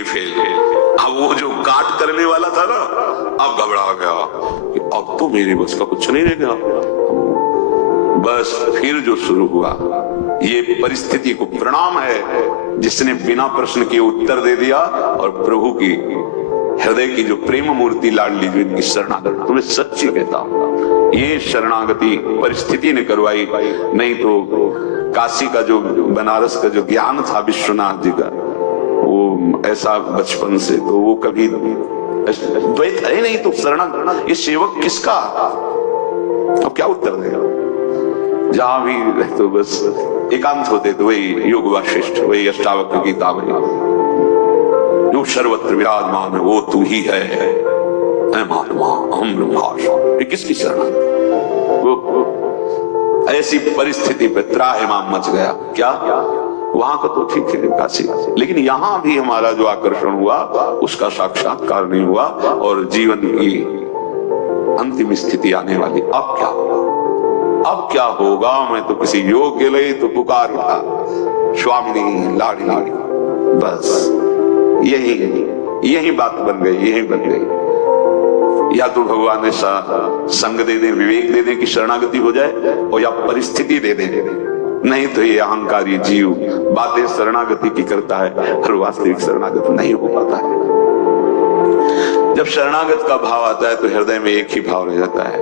जिंदगी फेल। अब वो जो काट करने वाला था ना, अब घबरा गया कि अब तो मेरे बस का कुछ नहीं रह गया। बस फिर जो शुरू हुआ, ये परिस्थिति को प्रणाम है जिसने बिना प्रश्न के उत्तर दे दिया, और प्रभु की हृदय की जो प्रेम मूर्ति लाडली जो इनकी शरणागति, तुम्हें सच्ची कहता हूं, ये शरणागति परिस्थिति ने करवाई, नहीं तो काशी का जो, बनारस का जो ज्ञान था विश्वनाथ जी का, वो ऐसा बचपन से तो वो कभी द्वैत है नहीं, तो शरणा ये सेवक किसका, अब क्या उत्तर देगा। जहां भी तो बस एकांत होते तो वही योग वाशिष्ठ, वही अष्टावक्र गीता, वही जो सर्वत्र विराजमान है वो तू ही है, महात्मा हम ब्रह्मास्म। ये किसकी शरण? ऐसी परिस्थिति पे त्राहिमाम मच गया। क्या वहां का तो ठीक है काशी, लेकिन यहां भी हमारा जो आकर्षण हुआ उसका साक्षात्कार नहीं हुआ, और जीवन की अंतिम स्थिति आने वाली। अब क्या होगा, अब क्या होगा? मैं तो किसी योग के लिए तो पुकार उठा, स्वामिनी लाडली, बस यही बात बन गई, यही बन गई। या तो भगवान ने संग दे दे, विवेक दे दे कि शरणागति हो जाए, और या परिस्थिति दे दे, नहीं तो ये अहंकारी जीव बातें शरणागति की करता है और वास्तविक शरणागत नहीं हो पाता है। जब शरणागत का भाव आता है तो हृदय में एक ही भाव रह जाता है,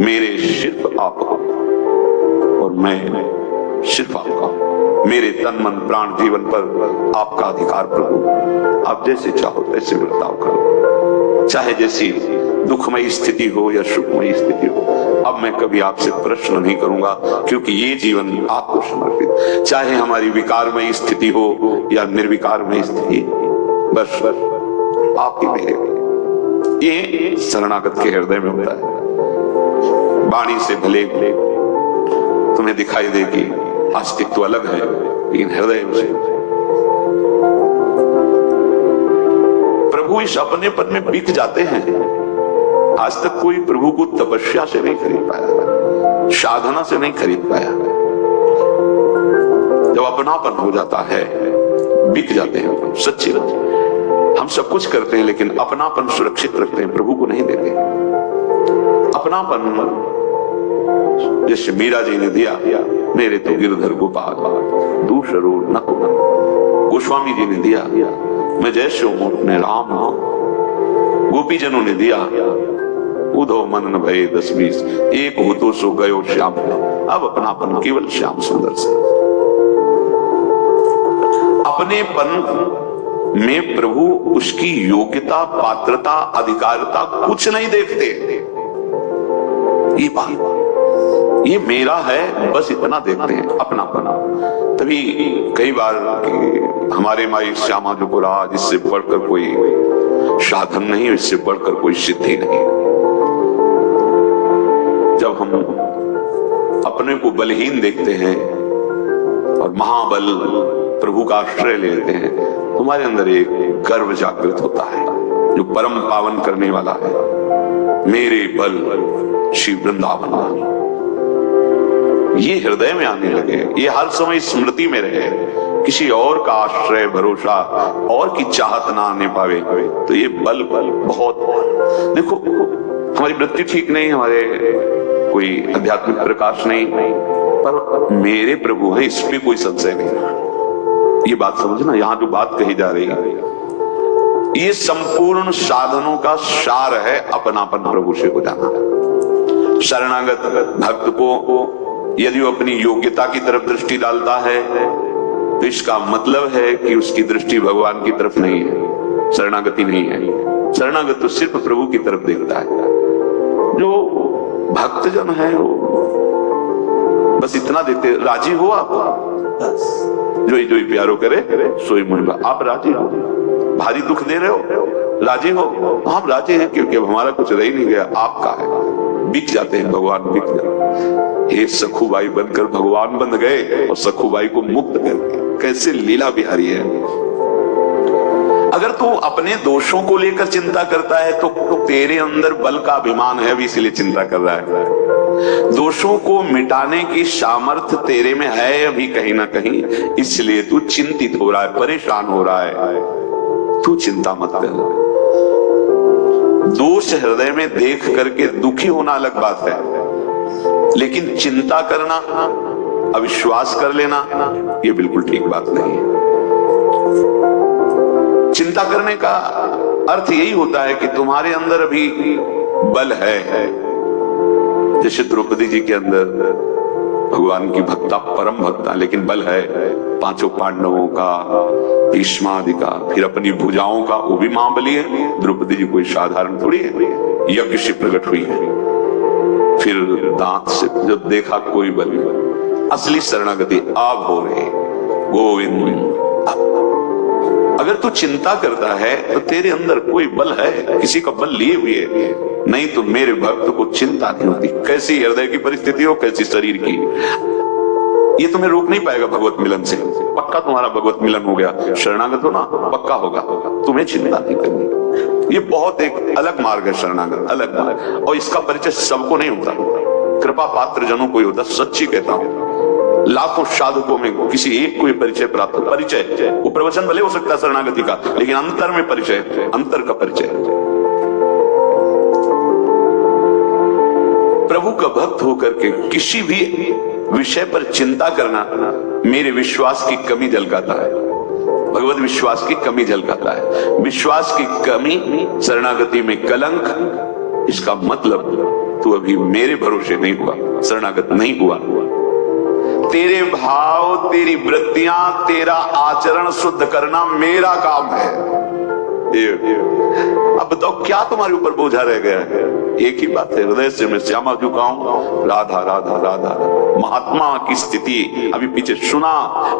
मेरे सिर्फ आप और मैं सिर्फ आपका, मेरे तन मन प्राण जीवन पर आपका अधिकार प्रभु, आप जैसे चाहो तैसे बर्ताव करो, चाहे जैसी दुखमयी स्थिति हो या सुखमयी स्थिति हो। अब मैं कभी आपसे प्रश्न नहीं करूंगा, क्योंकि ये जीवन आपको समर्पित, चाहे हमारी विकारमयी स्थिति हो या निर्विकारमयी स्थिति, बस आप ही मेरे। ये शरणागत के हृदय में होता है। वाणी से भले तुम्हें दिखाई देगी अस्तित्व अलग है, लेकिन हृदय से प्रभु इस अपनेपन में बिक जाते हैं। आज तक कोई प्रभु को तपस्या से नहीं खरीद पाया, साधना से नहीं खरीद पाया। जब अपनापन हो जाता है बिक जाते हैं। सच्ची बात, हम सब कुछ करते हैं लेकिन अपनापन सुरक्षित रखते हैं, प्रभु को नहीं देते। अपनापन जैसे मीरा जी ने दिया, मेरे तो गिरधर गोपाल दूसरो नको, गोस्वामी जी ने दिया, मैं जैसे हूं अपने राम हूं, गोपीजनों ने दिया, उधो मन न भये 10-20, एक हो तो सो गयो श्याम। अब अपनापन केवल श्याम सुंदर से। अपनेपन में प्रभु उसकी योग्यता, पात्रता, अधिकारता कुछ नहीं देखते। ये बात, ये मेरा है, बस इतना देखते हैं, अपनापन। तभी कई बार हमारे माई श्यामा जो को राज, इससे बढ़कर कोई साधन नहीं, इससे बढ़कर कोई सिद्धि नहीं। जब हम अपने को बलहीन देखते हैं और महाबल प्रभु का आश्रय लेते हैं, तुम्हारे अंदर एक गर्व जागृत होता है जो परम पावन करने वाला है। मेरे बल श्री वृंदावन, ये हृदय में आने लगे, ये हर समय स्मृति में रहे, किसी और का आश्रय भरोसा और की चाहत ना आने पावे, तो ये बल बहुत। देखो हमारी वृत्ति ठीक नहीं, हमारे कोई आध्यात्मिक प्रकाश नहीं, पर मेरे प्रभु है, इस पे कोई संशय नहीं। ये बात समझना, यहाँ जो बात कही जा रही है ये संपूर्ण साधनों का सार है, अपनापन प्रभु से हो जाना। शरणागत भक्त को यदि वो अपनी योग्यता की तरफ दृष्टि डालता है तो इसका मतलब है कि उसकी दृष्टि भगवान की तरफ नहीं है, शरणागति नहीं है। शरणागत तो सिर्फ प्रभु की तरफ देखता है। जो भक्तजन है वो बस इतना देते, राजी हो आप, जो ही प्यारो करे सोई मुनिबा, आप राजी हो, भारी दुख दे रहे हो, राजी हो, हम राजी हैं, क्योंकि अब हमारा कुछ रह ही नहीं गया, आपका है। बिक जाते हैं भगवान, बिक जाते। हे सखुबाई बनकर भगवान बन गए और सखुबाई को मुक्त करके, कैसे लीला बिहारी है। अगर तू अपने दोषों को लेकर चिंता करता है तो तेरे अंदर बल का अभिमान है, भी इसलिए चिंता कर रहा है। दोषों को मिटाने की सामर्थ्य तेरे में है अभी कहीं ना कहीं, इसलिए तू चिंतित हो रहा है, परेशान हो रहा है। तू चिंता मत कर। दोष हृदय में देख करके दुखी होना अलग बात है, लेकिन चिंता करना, अविश्वास कर लेना, यह बिल्कुल ठीक बात नहीं है। चिंता करने का अर्थ यही होता है कि तुम्हारे अंदर अभी बल है। जैसे द्रौपदी जी के अंदर भगवान की भक्ता, परम भक्ता, लेकिन बल है। पांचों पांडवों का, भीष्मादि का, फिर अपनी भुजाओं का, वो भी महाबली है। द्रौपदी जी कोई साधारण थोड़ी है, यज्ञ से प्रकट हुई है। फिर दांत से जब देखा कोई बल नहीं, असली शरणागति अब हो रही। गोविंद, अगर तू चिंता करता है तो तेरे अंदर कोई बल है, किसी का बल लिए हुए है। नहीं तो मेरे भक्त को चिंता नहीं होती, कैसी हृदय की परिस्थिति हो, कैसी शरीर की, ये तुम्हें रोक नहीं पाएगा भगवत मिलन से। पक्का तुम्हारा भगवत मिलन हो गया, शरणागत हो ना, पक्का होगा, तुम्हें चिंता नहीं करनी। ये बहुत एक अलग मार्ग है, शरणागत अलग मार्ग, और इसका परिचय सबको नहीं होता, कृपा पात्र जनों को ही होता। सच्ची कहता हूं, लाखों साधकों में किसी एक को परिचय प्राप्त हो। परिचय वो प्रवचन भले हो सकता है शरणागति का, लेकिन अंतर में परिचय, अंतर का परिचय। प्रभु का भक्त होकर के किसी भी विषय पर चिंता करना मेरे विश्वास की कमी झलकाता है, भगवत विश्वास की कमी झलकाता है। विश्वास की कमी शरणागति में कलंक। इसका मतलब तू अभी मेरे भरोसे नहीं हुआ, शरणागत नहीं हुआ। तेरे भाव, तेरी वृत्तियां, तेरा आचरण शुद्ध करना मेरा काम है। अब बताओ क्या तुम्हारे ऊपर बोझा रह गया है? एक ही बात है, हृदय से मैं श्यामा झुकाऊं, राधा राधा राधा। महात्मा की स्थिति अभी पीछे सुना,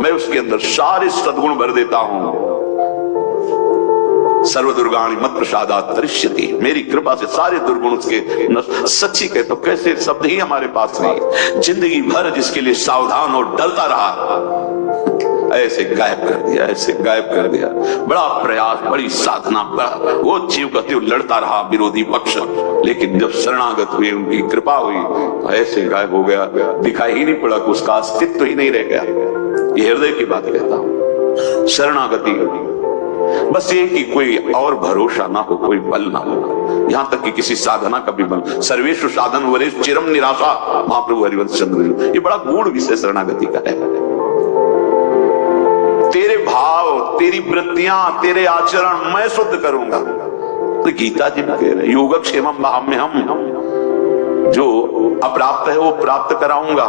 मैं उसके अंदर सारे सद्गुण भर देता हूं। सर्वदुर्गाणि मत प्रसादात् तरिष्यति, मेरी कृपा से सारे दुर्गुण उसके। सच्ची कहे तो कैसे शब्द ही हमारे पास नहीं, जिंदगी भर जिसके लिए सावधान और डरता रहा, ऐसे गायब कर दिया, ऐसे गायब कर दिया। बड़ा प्रयास, बड़ी साधना, बड़ा वो जीव कहते हुए लड़ता रहा विरोधी पक्ष, लेकिन जब शरणागत हुए, उनकी कृपा हुई, तो ऐसे गायब हो गया, दिखाई ही नहीं पड़ा, उसका अस्तित्व ही नहीं रह गया। ये हृदय की बात कहता हूं। शरणागति बस ये कि कोई और भरोसा ना हो, कोई बल ना हो, यहां तक कि किसी साधना का भी बल। सर्वेषु साधन वरेषु चिरम निराशा, महाप्रभु हरिवंश चंद्र। ये बड़ा गूढ़ विषय शरणागति का है। तेरे भाव, तेरी वृत्तियां, तेरे आचरण मैं शुद्ध करूंगा। तो गीता जी में कह रहे योगक्षेमम हम, जो अप्राप्त है वो प्राप्त कराऊंगा,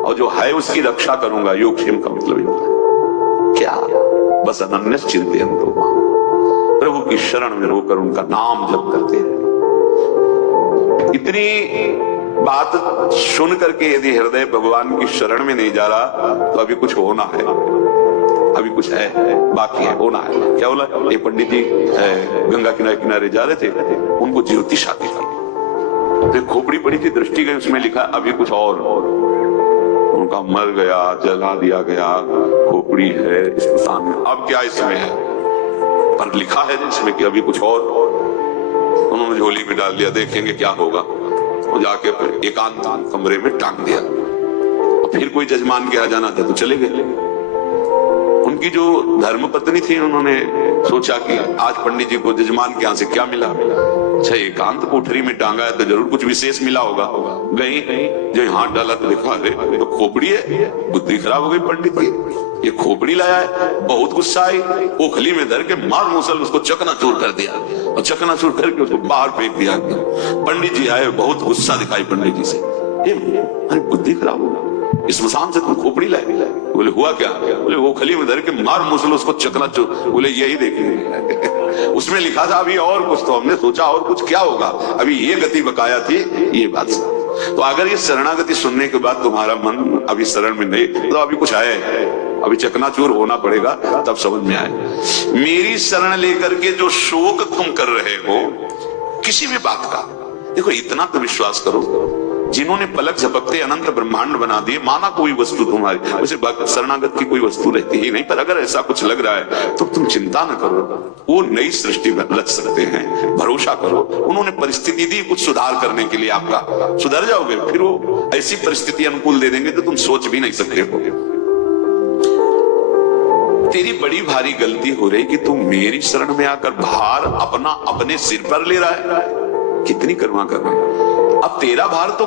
और जो है उसकी रक्षा करूंगा। योगक्षेम का मतलब ये होता है क्या? बस अनन्य चिंतयन्तो, प्रभु की शरण में रोकर उनका नाम जप करते हैं। इतनी बात सुन करके यदि हृदय भगवान की शरण में नहीं जा रहा, तो अभी कुछ होना है, अभी कुछ है, बाकी है, होना है। क्या बोला? ये पंडित जी गंगा किनारे किनारे जा रहे थे, उनको ज्योतिष आती थी, तो खोपड़ी पड़ी थी, दृष्टि गई, उसमें लिखा अभी कुछ और। उनका मर गया, जला दिया गया, खोपड़ी है इस स्थान में, अब क्या इसमें है? पर लिखा है इसमें कि अभी कुछ और। उन्होंने झोली में डाल दिया, देखेंगे क्या होगा। वो जाके फिर एकांत कमरे में टांग दिया, और फिर कोई जजमान के आ जाना था तो चले गए। उनकी जो धर्मपत्नी थी, उन्होंने सोचा कि आज पंडित जी को जजमान के यहाँ से क्या मिला। अच्छा, एकांत कोठरी में टांगा है तो जरूर कुछ विशेष मिला होगा। गई, जो हाथ डाला तो देखा, अरे तो खोपड़ी है। बुद्धि खराब हो गई पंडित की, ये खोपड़ी लाया है। बहुत गुस्सा आई, ओखली में धर के मार मूसल उसको चकनाचूर कर दिया, और चकनाचूर करके उसको बाहर फेंक दिया। पंडित जी आए, बहुत गुस्सा दिखाई पंडित जी से, अरे बुद्धि खराब हो गई, इस मसान से तुम खोपड़ी लाए? बोले हुआ क्या? बोले वो खली में धर के मार मूसल उसको चकनाचूर। बोले यही देखेंगे। उसमें लिखा था अभी और कुछ, तो हमने सोचा और कुछ क्या होगा, अभी ये गति बकाया थी, ये बात। तो अगर ये शरणागति सुनने के बाद तुम्हारा मन अभी शरण में नहीं, तो अभी कुछ है, अभी चकनाचूर होना पड़ेगा, तब समझ में आए। मेरी शरण लेकर के जो शोक तुम कर रहे हो किसी भी बात का, देखो इतना तो विश्वास करो, जिन्होंने पलक झपकते अनंत ब्रह्मांड बना दिए, माना कोई वस्तु तुम्हारी, वैसे शरणागत की कोई वस्तु रहती ही नहीं, पर अगर ऐसा कुछ लग रहा है तो तुम चिंता न करो, वो नई सृष्टि रच सकते हैं, भरोसा करो। उन्होंने परिस्थिति दी कुछ सुधार करने के लिए, आपका सुधर जाओगे, फिर वो ऐसी परिस्थिति अनुकूल दे देंगे तो तुम सोच भी नहीं सकते हो। तेरी बड़ी भारी गलती हो रही कि तू मेरी शरण में आकर भार अपना अपने सिर पर ले रहा है। कितनी करुणा कर रहा है। अब तेरा भार तो